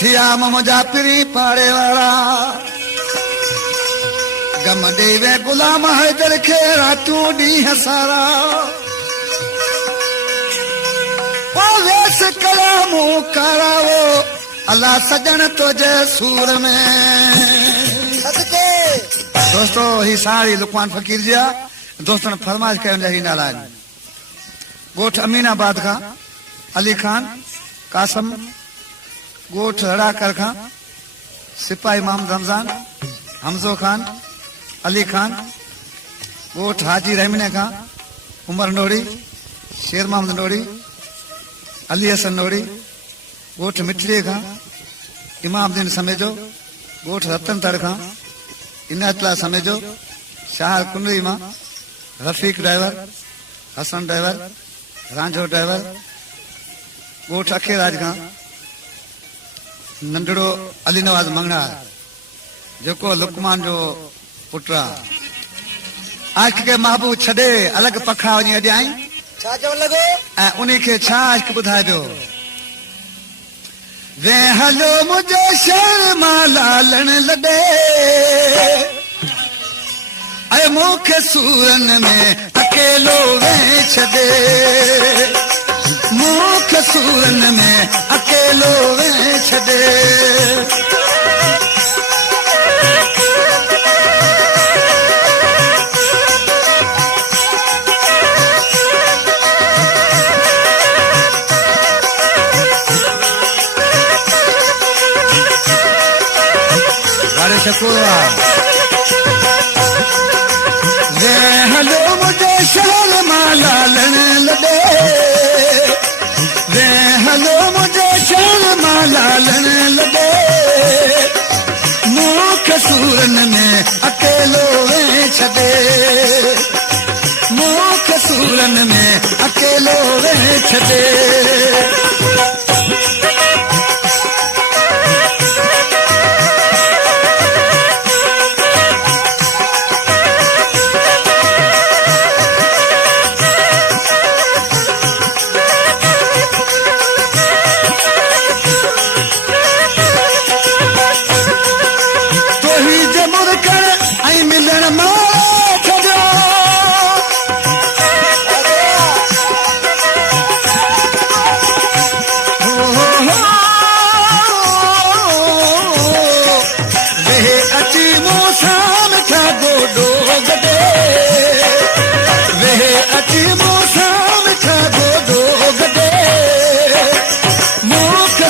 थिया मुंहिंजा पिरी पाड़े वारा गम देवे गुलाम हैदर खे रातूं ॾींहं सारा वेस कलामूं करावो अल्लाह सजन तुझे सूर में दोस्तों ही सारी लुकमान फकीर जी दोस्तों ने फरमाइश कयो ही नाला गोठ अमीनाबाद का अली खान कासम गोठ हड़ाकर का सिपाही मोहम्मद रमजान हमजो खान अली खान गोठ हाजी रहमने का उमर नोड़ी शेर मोहम्मद नोड़ी अली हसन नोड़ी गोठ मिठड़ी का इमामुद्दीन समेजो गोठ रतन तड़ का इनायतला समेजो शाह कुंडली मां Rafiq driver Hasan driver Ranjho driver गोठ अखेराज का नंढड़ो अली नवाज मंगना जो लुकमान जो पुटरा आशिक के महबूब छड़े अलग पखा वही अॼाई छा चवण लॻो उन्हीं के छा आशिक ॿुधाइजो वे हलो मुझे शहर मां लालण लॾे ऐं मूंखे सूरन में अकेलो वे छॾे मूंखे सूरन में अकेलो वे छॾे वे हलो मुझे शहर मां लालण लॾे वे हलो मुझे शहर मां लालण लॾे मूंखे सूरन में अकेलो वे छॾे मूंखे सूरन में अकेलो वे छॾे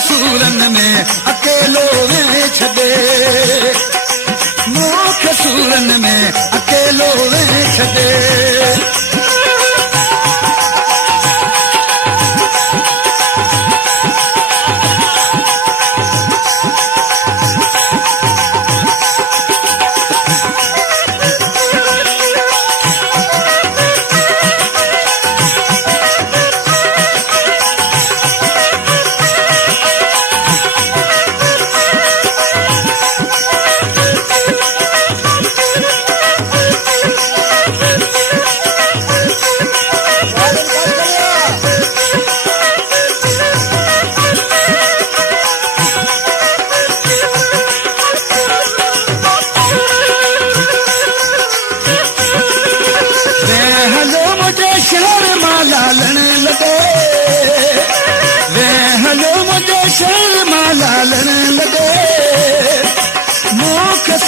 सूरन में अकेलो वे छॾे मूंखे सूरन में अकेलो वे छॾे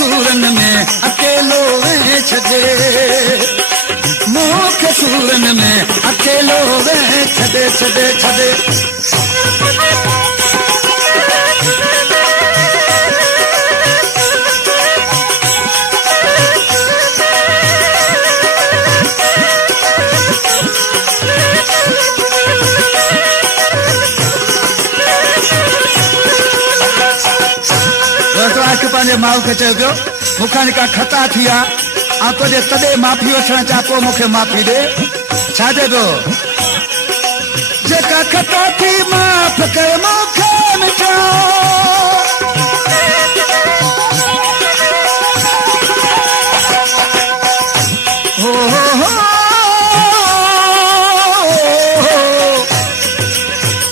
सूरन में अकेलो वे छॾे मूंखे सूरन में अकेलो वे छॾे छॾे छॾे पंहिंजे माउ खे चयो पियो मूंखां जेका खता थी आहे तुंहिंजे तॾहिं माफ़ी वठण चाह पोइ मूंखे माफ़ी ॾे छा चए पियो जेका खता थी माफ़ करे मूंखे मिठो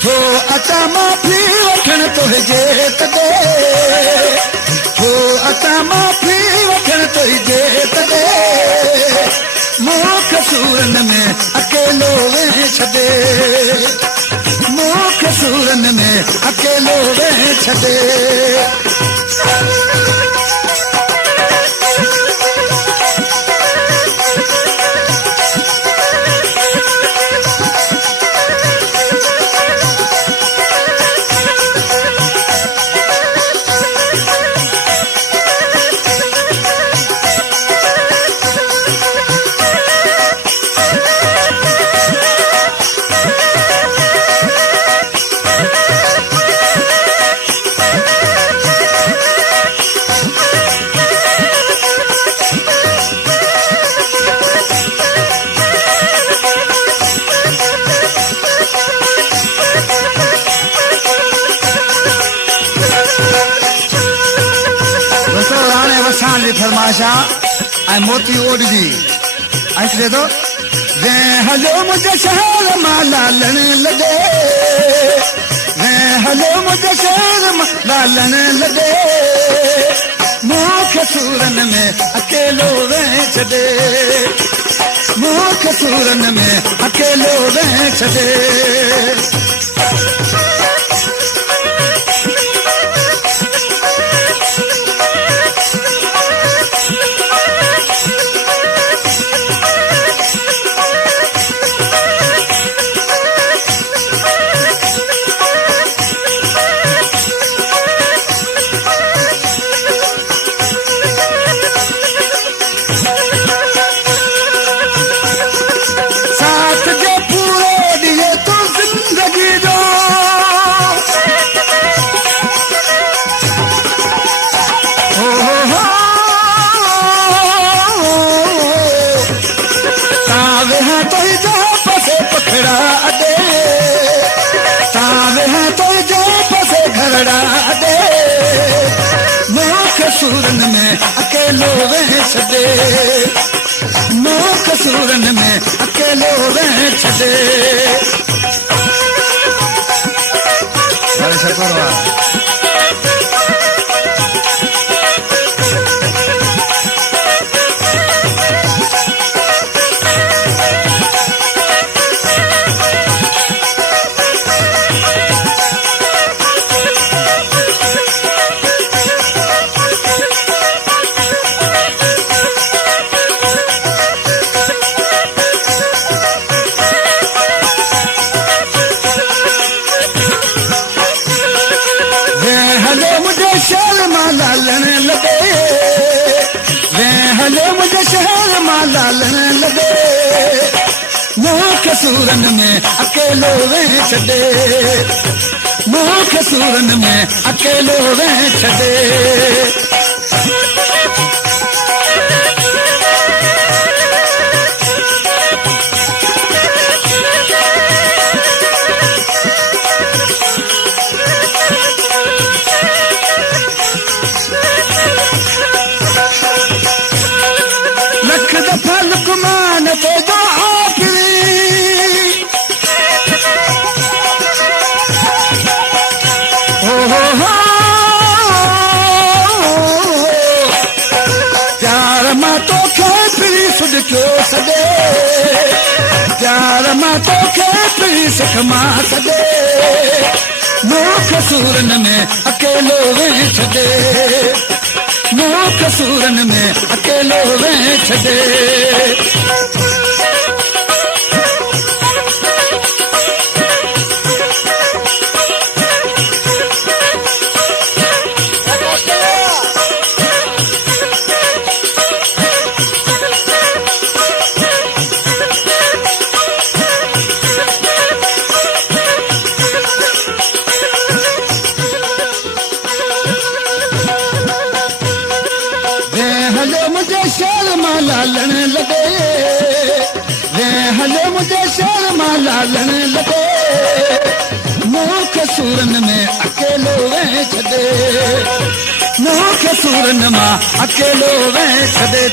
थो अचा माफ़ी वठण तुंहिंजे तॾहिं सूरन में अकेलो वे छदे मुख सूरन में अकेलो वे छदे फरमाशा ऐं मोती ओढ़ी ऐं तो वे हलो मुझे शहर मां लालण लगे वे हलो मुझे शहर मां लालण लगे मुख सूरन में अकेलो वे छदे मुख सूरन में अकेलो वे छदे सूरन में अकेलो वे छदे मुख सूरन में अकेलो वे छदे लालण लगे वे हलो मुझे शहर मां लालण लगे मुख सूरन में अकेलो वे छदे मुख सूरन में अकेलो वे छदे सदे प्यार मां तोखे पी सिख मां सदे मुख सूरन में अकेलो वे छदे मुख सूरन में अकेलो वे छदे लालण लगे वे हलो मुझे शहर मां लालण लगे मुख सूरन में अकेलो वे छदे मुख सूरन मां अकेलो वे छदे